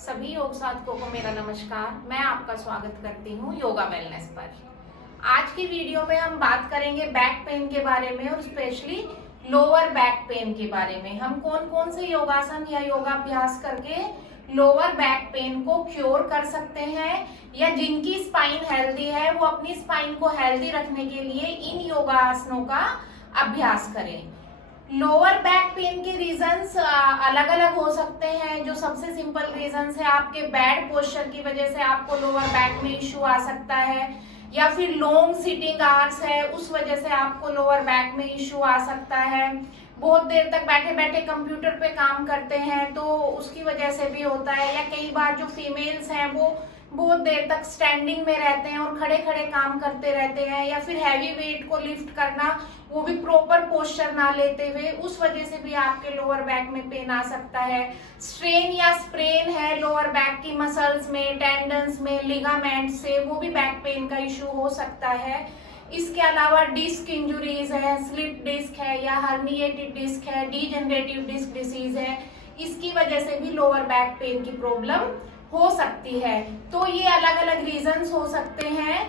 सभी योग साधकों को मेरा नमस्कार। मैं आपका स्वागत करती हूँ योगा वेलनेस पर। आज की वीडियो में हम बात करेंगे बैक पेन के बारे में और स्पेशली लोअर बैक पेन के बारे में। हम कौन कौन से योगासन या योगाभ्यास करके लोअर बैक पेन को क्योर कर सकते हैं, या जिनकी स्पाइन हेल्दी है वो अपनी स्पाइन को हेल्दी रखने के लिए इन योगासनों का अभ्यास करें। लोअर बैक पेन के रीजंस अलग अलग हो सकते हैं। जो सबसे सिंपल रीजंस है, आपके बैड पोस्चर की वजह से आपको लोअर बैक में इश्यू आ सकता है, या फिर लॉन्ग सिटिंग आवर्स है उस वजह से आपको लोअर बैक में इश्यू आ सकता है। बहुत देर तक बैठे बैठे कंप्यूटर पे काम करते हैं तो उसकी वजह से भी होता है, या कई बार जो फीमेल्स हैं वो बहुत देर तक स्टैंडिंग में रहते हैं और खड़े खड़े काम करते रहते हैं, या फिर हैवी वेट को लिफ्ट करना वो भी प्रॉपर पोस्चर ना लेते हुए, उस वजह से भी आपके लोअर बैक में पेन आ सकता है। स्ट्रेन या स्प्रेन है लोअर बैक की मसल्स में, टेंडन्स में, लिगामेंट से, वो भी बैक पेन का इश्यू हो सकता है। इसके अलावा डिस्क इंजुरीज है, स्लिप डिस्क है या हर्निएटेड डिस्क है, डीजनरेटिव डिस्क डिसीज है, इसकी वजह से भी लोअर बैक पेन की प्रॉब्लम हो सकती है। तो ये अलग अलग रीजंस हो सकते हैं।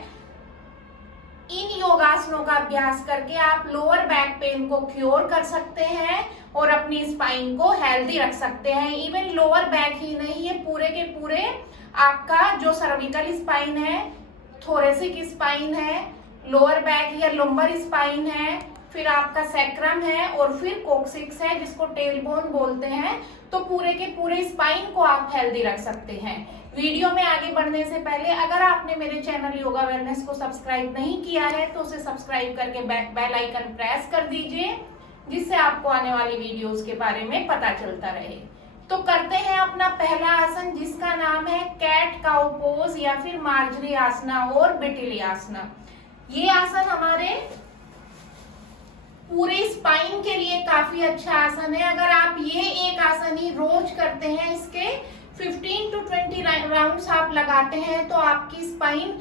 इन योगासनों का अभ्यास करके आप लोअर बैक पेन को क्योर कर सकते हैं और अपनी स्पाइन को हेल्दी रख सकते हैं। इवन लोअर बैक ही नहीं, ये पूरे के पूरे आपका जो सर्विकल स्पाइन है, थोरेसिक स्पाइन है, लोअर बैक या लंबर स्पाइन है, फिर आपका सैक्रम है और फिर कोक्सिक्स है जिसको टेलबोन बोलते हैं, तो पूरे के पूरे स्पाइन को आप हेल्दी रख सकते हैं। वीडियो में आगे बढ़ने से पहले अगर आपने मेरे चैनल योगा वेलनेस को सब्सक्राइब नहीं किया है तो उसे सब्सक्राइब करके बेल आइकन प्रेस कर दीजिए, जिससे आपको आने वाली वीडियोस के बारे में पता चलता रहे। तो करते हैं अपना पहला आसन, जिसका नाम है कैट काउ पोज या फिर मार्जरी आसना और बिटिली आसना। ये आसन हमारे पूरे स्पाइन के लिए काफी अच्छा आसन है। अगर आप ये एक आसन ही रोज करते हैं, इसके 15 to 20 राउंड्स आप लगाते हैं, तो आपकी स्पाइन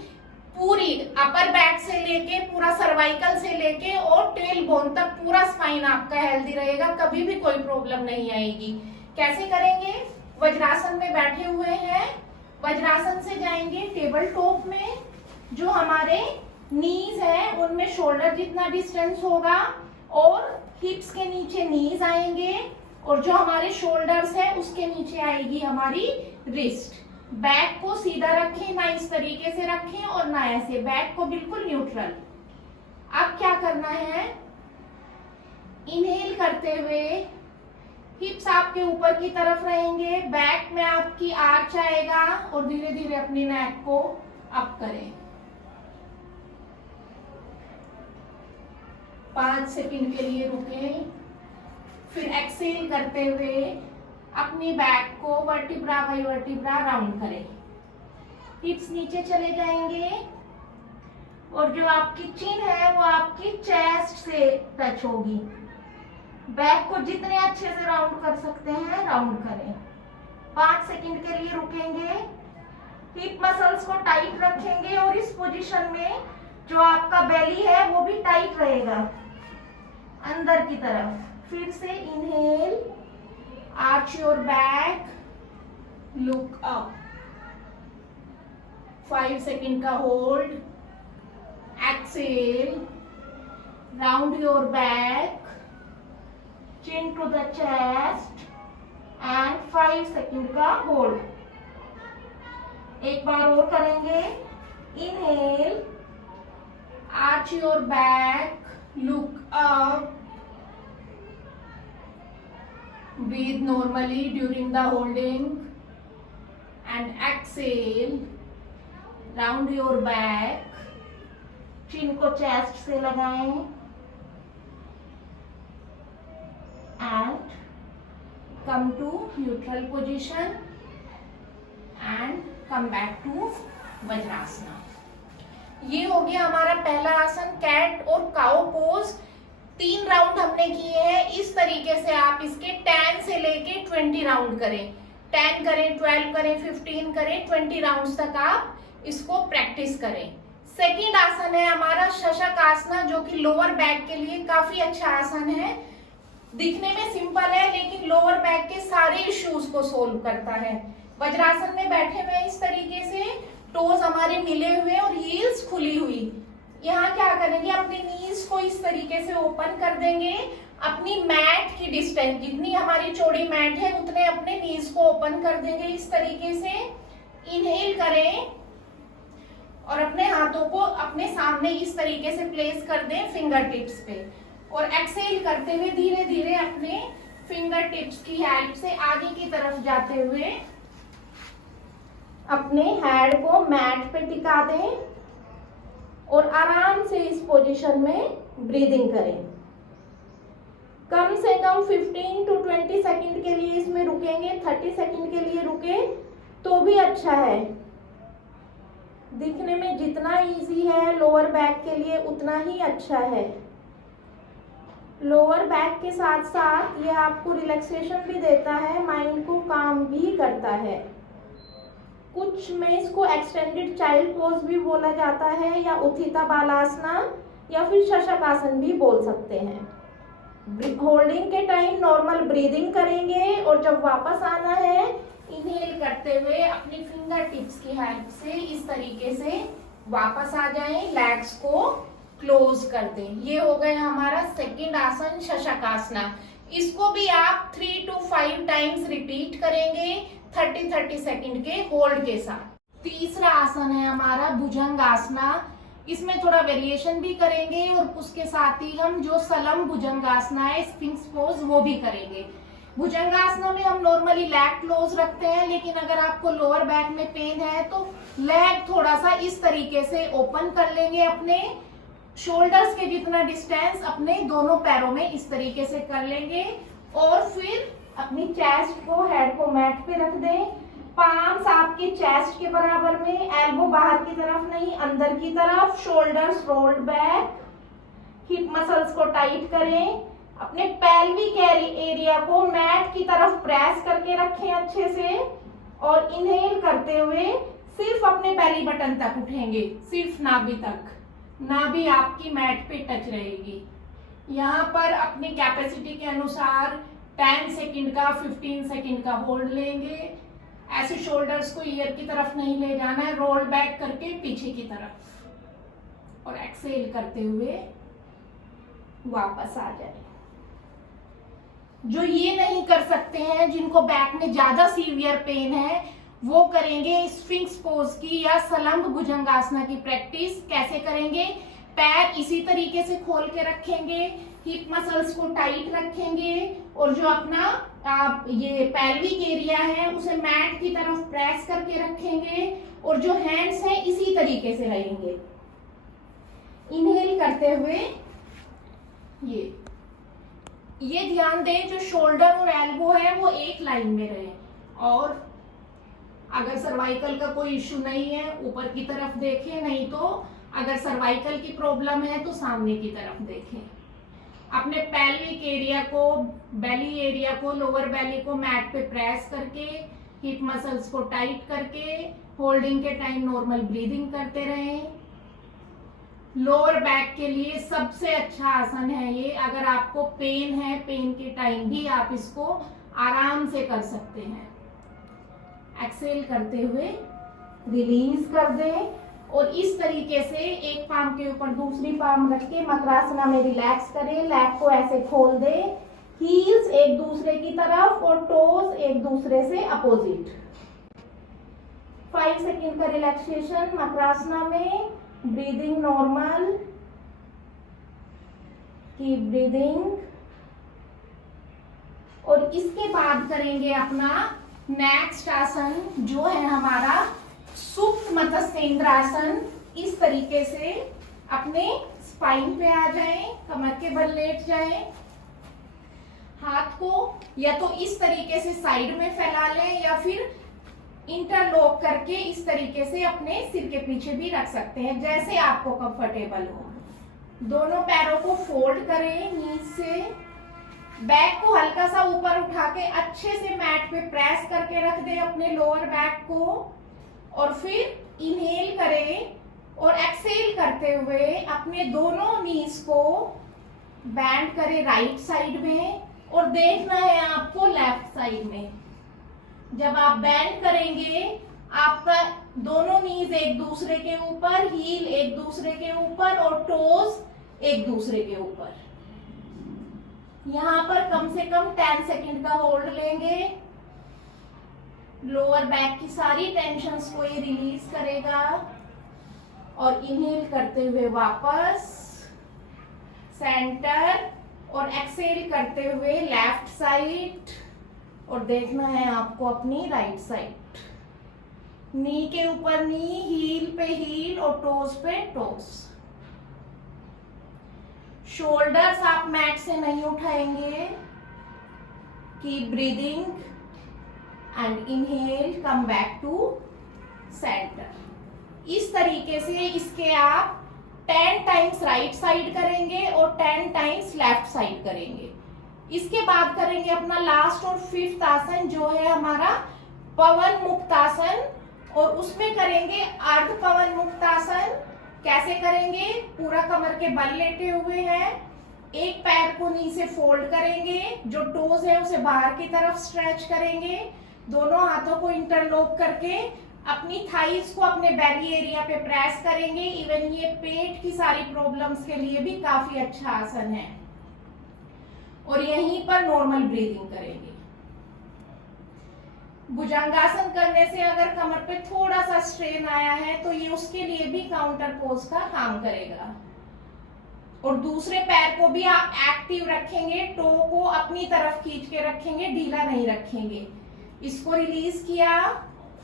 पूरी अपर बैक से लेके पूरा सर्वाइकल से लेके और टेल बोन तक पूरा स्पाइन आपका हेल्दी रहेगा, कभी भी कोई प्रॉब्लम नहीं आएगी। कैसे करेंगे? वज्रासन में बैठे हुए हैं, वज्रासन से जाएंगे टेबल टॉप में। जो हमारे नीज है उनमें शोल्डर जितना डिस्टेंस होगा और हिप्स के नीचे नीज आएंगे, और जो हमारे शोल्डर्स है उसके नीचे आएगी हमारी रिस्ट। बैक को सीधा रखें, ना इस तरीके से रखें और ना ऐसे, बैक को बिल्कुल न्यूट्रल। अब क्या करना है? इनहेल करते हुए हिप्स आपके ऊपर की तरफ रहेंगे, बैक में आपकी आर्च आएगा और धीरे धीरे अपनी नेक को अप करें। 5 सेकंड के लिए रुकें, फिर एक्सेल करते हुए अपनी बैक को वर्टिब्रा बाई वर्टिब्रा राउंड करें। हिप्स नीचे चले जाएंगे और जो आपकी चिन है वो आपकी चेस्ट से टच होगी। बैक को जितने अच्छे से राउंड कर सकते हैं राउंड करें। 5 सेकंड के लिए रुकेंगे, हिप मसल्स को टाइट रखेंगे और इस पोजीशन में जो आपका बेली है वो भी टाइट रहेगा अंदर की तरफ। फिर से inhale, arch your back, look up, 5 second का hold, exhale, round your back, chin to the chest and 5 second का होल्ड। एक बार और करेंगे। Inhale, arch your back, look up, breathe normally during the holding and exhale, round your back, chin को chest से लगाएं and come to neutral position and come back to वज्रासना। ये हो गया हमारा पहला आसन, कैट और काउ पोज। 3 राउंड हमने किए हैं। इस तरीके से आप इसके 10 से लेके 20 राउंड करें, 10 करें, 12 करें, 15 करें, 20 राउंड्स तक आप इसको प्रैक्टिस करें। सेकंड आसन है हमारा शशक आसना, जो कि लोअर बैक के लिए काफी अच्छा आसन है। दिखने में सिंपल है लेकिन लोअर बैक के सारे इश्यूज को सोल्व करता है। वज्रासन में बैठे हुए इस तरीके से, टोज हमारे मिले हुए और हील्स खुली हुई। यहाँ क्या करेंगे, अपने नीज को इस तरीके से ओपन कर देंगे। अपनी मैट की डिस्टेंस, जितनी हमारी चौड़ी मैट है उतने अपने नीज को ओपन कर देंगे इस तरीके से। इनहेल करें और अपने हाथों को अपने सामने इस तरीके से प्लेस कर दें फिंगर टिप्स पे, और एक्सहेल करते हुए धीरे धीरे अपने फिंगर टिप्स की हेल्प से आगे की तरफ जाते हुए अपने हेड को मैट पे टिका दें और आराम से इस पोजीशन में ब्रीदिंग करें। कम से कम 15 to 20 सेकंड के लिए इसमें रुकेंगे, 30 सेकंड के लिए रुके तो भी अच्छा है। दिखने में जितना इजी है लोअर बैक के लिए उतना ही अच्छा है। लोअर बैक के साथ साथ यह आपको रिलैक्सेशन भी देता है, माइंड को काम भी करता है। कुछ में इसको एक्सटेंडेड चाइल्ड पोज भी बोला जाता है, या उत्थिता बालासना, या फिर शशकासन भी बोल सकते हैं। होल्डिंग के टाइम नॉर्मल ब्रीदिंग करेंगे और जब वापस आना है इनहेल करते हुए अपनी फिंगर टिप्स की हेल्प से इस तरीके से वापस आ जाएं, लेग्स को क्लोज कर दें। ये हो गया हमारा सेकंड आसन शशकासना। इसको भी आप 3 to 5 टाइम्स रिपीट करेंगे 30-30 सेकंड के होल्ड के साथ। तीसरा आसन है हमारा भुजंगासना। इसमें थोड़ा वेरिएशन भी करेंगे और उसके साथ ही हम जो सलम भुजंगासना है, स्फिंक्स पोज, वो भी करेंगे। भुजंगासना में हम नॉर्मली लेग क्लोज रखते हैं, लेकिन अगर आपको लोअर बैक में पेन है तो लेग थोड़ा सा इस तरीके से ओपन कर लेंगे, अपने शोल्डर्स के जितना डिस्टेंस अपने दोनों पैरों में इस तरीके से कर लेंगे, और फिर अपनी चेस्ट को, हेड को मैट पे रख दें। पाम्स आपके चेस्ट के बराबर में, एल्बो बाहर की तरफ नहीं अंदर की तरफ, shoulders rolled back, hip muscles को टाइट करें। अपने पेल्विक एरिया को मैट की तरफ प्रेस करके रखें अच्छे से, और इनहेल करते हुए सिर्फ अपने बेली बटन तक उठेंगे, सिर्फ नाभि तक। नाभि आपकी मैट पे टच रहेगी। यहाँ पर अपनी कैपेसिटी के अनुसार 10 सेकंड का, 15 सेकंड का होल्ड लेंगे। ऐसे शोल्डर्स को ईयर की तरफ नहीं ले जाना है, रोल बैक करके पीछे की तरफ, और एक्सहेल करते हुए वापस आ जाए। जो ये नहीं कर सकते हैं, जिनको बैक में ज्यादा सीवियर पेन है, वो करेंगे स्फिंक्स पोज की या सलंग भुजंगासना की प्रैक्टिस। कैसे करेंगे, पैर इसी तरीके से खोल के रखेंगे, हिप मसल्स को टाइट रखेंगे, और जो अपना ये पेल्विक एरिया है उसे मैट की तरफ प्रेस करके रखेंगे, और जो हैंड्स हैं इसी तरीके से रहेंगे। इनहेल करते हुए ये ध्यान दें जो शोल्डर और एल्बो है वो एक लाइन में रहे, और अगर सर्वाइकल का कोई इश्यू नहीं है ऊपर की तरफ देखें, नहीं तो अगर सर्वाइकल की प्रॉब्लम है तो सामने की तरफ देखें। अपने पेल्विक एरिया को, बेली एरिया को, लोअर बेली को मैट पे प्रेस करके, हिप मसल्स को टाइट करके, होल्डिंग के टाइम नॉर्मल ब्रीदिंग करते रहें। लोअर बैक के लिए सबसे अच्छा आसन है ये। अगर आपको पेन है, पेन के टाइम भी आप इसको आराम से कर सकते हैं। एक्सहेल करते हुए रिलीज कर दें, और इस तरीके से एक पाम के ऊपर दूसरी पाम रख के मकरासना में रिलैक्स करें। लेग को ऐसे खोल दें, हील्स एक दूसरे की तरफ और टोज एक दूसरे से अपोजिट। 5 सेकंड का रिलैक्सेशन मकरासना में। Breathing normal, keep breathing. और इसके बाद करेंगे अपना नेक्स्ट आसन, जो है हमारा सुप्त मत्स्येंद्रासन। इस तरीके से अपने स्पाइन पे आ जाएं, कमर के बल लेट जाएं, हाथ को या तो इस तरीके से साइड में फैला लें या फिर इंटरलॉक करके इस तरीके से अपने सिर के पीछे भी रख सकते हैं, जैसे आपको कंफर्टेबल हो। दोनों पैरों को फोल्ड करें नीचे से, बैक को हल्का सा ऊपर उठा के अच्छे से मैट पे प्रेस करके रख दें अपने लोअर बैक को, और फिर इनहेल करें और एक्सहेल करते हुए अपने दोनों नीज को बैंड करें राइट साइड में, और देखना है आपको लेफ्ट साइड में। जब आप बेंड करेंगे आपका दोनों नीज एक दूसरे के ऊपर, हील एक दूसरे के ऊपर और टोज एक दूसरे के ऊपर। यहां पर कम से कम 10 सेकंड का होल्ड लेंगे। लोअर बैक की सारी टेंशन्स को ये रिलीज करेगा और इनहेल करते हुए वापस सेंटर और एक्सेल करते हुए लेफ्ट साइड। और देखना है आपको अपनी राइट साइड। नी के ऊपर नी, हील पे हील और टोज पे टोज। शोल्डर्स आप मैट से नहीं उठाएंगे। Keep breathing and inhale, come back to centre. इस तरीके से इसके आप 10 टाइम्स राइट साइड करेंगे और 10 टाइम्स लेफ्ट साइड करेंगे। इसके बाद करेंगे अपना लास्ट और 5th आसन जो है हमारा पवन मुक्त आसन, और उसमें करेंगे अर्ध पवन मुक्त आसन। कैसे करेंगे? पूरा कमर के बल लेटे हुए हैं, एक पैर को नी से फोल्ड करेंगे, जो टोज है उसे बाहर की तरफ स्ट्रेच करेंगे, दोनों हाथों को इंटरलॉक करके अपनी थाइस को अपने बेली एरिया पे प्रेस करेंगे। इवन ये पेट की सारी प्रॉब्लम्स के लिए भी काफी अच्छा आसन है। और यहीं पर नॉर्मल ब्रीदिंग करेंगे। भुजंगासन करने से अगर कमर पे थोड़ा सा स्ट्रेन आया है तो ये उसके लिए भी काउंटर पोज का काम करेगा। और दूसरे पैर को भी आप एक्टिव रखेंगे, टो को अपनी तरफ खींच के रखेंगे, ढीला नहीं रखेंगे। इसको रिलीज किया,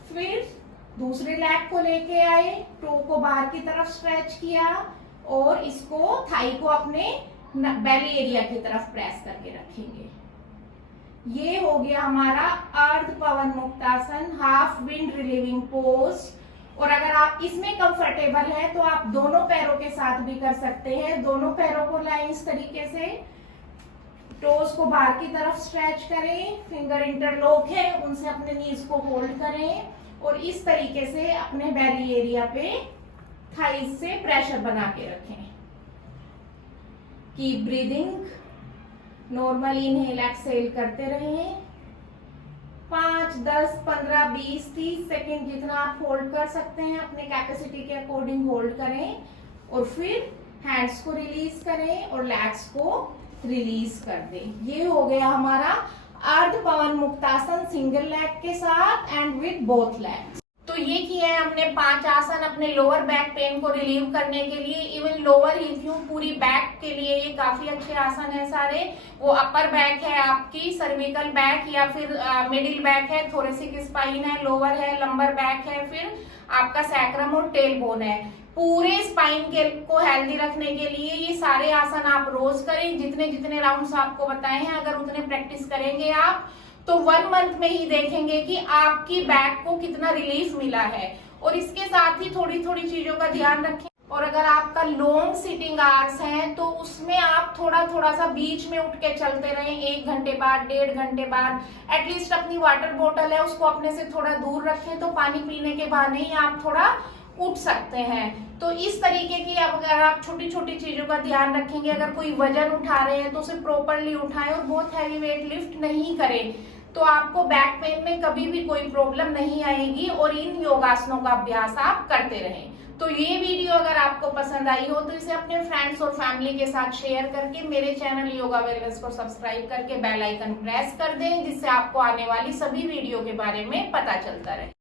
फिर दूसरे लेग को लेके आए, टो को बाहर की तरफ स्ट्रेच किया और इसको थाई को अपने बेली एरिया की तरफ प्रेस करके रखेंगे। ये हो गया हमारा Ardha Pawan Muktasana, half wind relieving pose. और अगर आप इसमें कंफर्टेबल है तो आप दोनों पैरों के साथ भी कर सकते हैं। दोनों पैरों को लाएं इस तरीके से, टोज को बाहर की तरफ स्ट्रेच करें, फिंगर इंटरलॉक है उनसे अपने नीज को होल्ड करें और इस तरीके से अपने बेली एरिया पे थाइस से प्रेशर बना के रखें। Keep breathing, normal inhale exhale करते रहें। 5, 10, 15, 20, 30 सेकेंड जितना आप होल्ड कर सकते हैं अपने कैपेसिटी के अकॉर्डिंग होल्ड करें और फिर हैंड्स को रिलीज करें और लेग्स को रिलीज कर दें। ये हो गया हमारा अर्ध पवन मुक्तासन सिंगल लेग के साथ एंड विद बोथ लेग्स। तो ये किया है हमने 5 आसन अपने लोअर बैक पेन को रिलीव करने के लिए। इवन लोअर ही क्यों, पूरी बैक के लिए ये काफी अच्छे आसन है सारे। वो अपर बैक है आपकी, सर्विकल बैक या फिर मिडिल बैक है, थोरेसिक स्पाइन है, लोअर है, लंबर बैक है, फिर आपका सैक्रम और टेल बोन है। पूरे स्पाइन के को हेल्दी रखने के लिए ये सारे आसन आप रोज करें। जितने जितने राउंड्स आपको बताए हैं अगर उतने प्रैक्टिस करेंगे आप तो 1 मंथ में ही देखेंगे कि आपकी बैक को कितना रिलीफ मिला है। और इसके साथ ही थोड़ी थोड़ी चीजों का ध्यान रखें। और अगर आपका लॉन्ग सिटिंग आवर्स हैं तो उसमें आप थोड़ा थोड़ा सा बीच में उठ के चलते रहें, 1 घंटे बाद, 1.5 घंटे बाद। एटलीस्ट अपनी वाटर बोतल है उसको अपने से थोड़ा दूर रखें तो पानी पीने के बहाने ही आप थोड़ा उठ सकते हैं। तो इस तरीके की अगर आप छोटी छोटी चीजों का ध्यान रखेंगे, अगर कोई वजन उठा रहे हैं तो उसे प्रॉपरली उठाएं और बहुत हैवी वेट लिफ्ट नहीं करें, तो आपको बैक पेन में कभी भी कोई प्रॉब्लम नहीं आएगी। और इन योगासनों का अभ्यास आप करते रहें। तो ये वीडियो अगर आपको पसंद आई हो तो इसे अपने फ्रेंड्स और फैमिली के साथ शेयर करके मेरे चैनल योगा वेलनेस को सब्सक्राइब करके बेल आइकन प्रेस कर दें, जिससे आपको आने वाली सभी वीडियो के बारे में पता चलता रहे।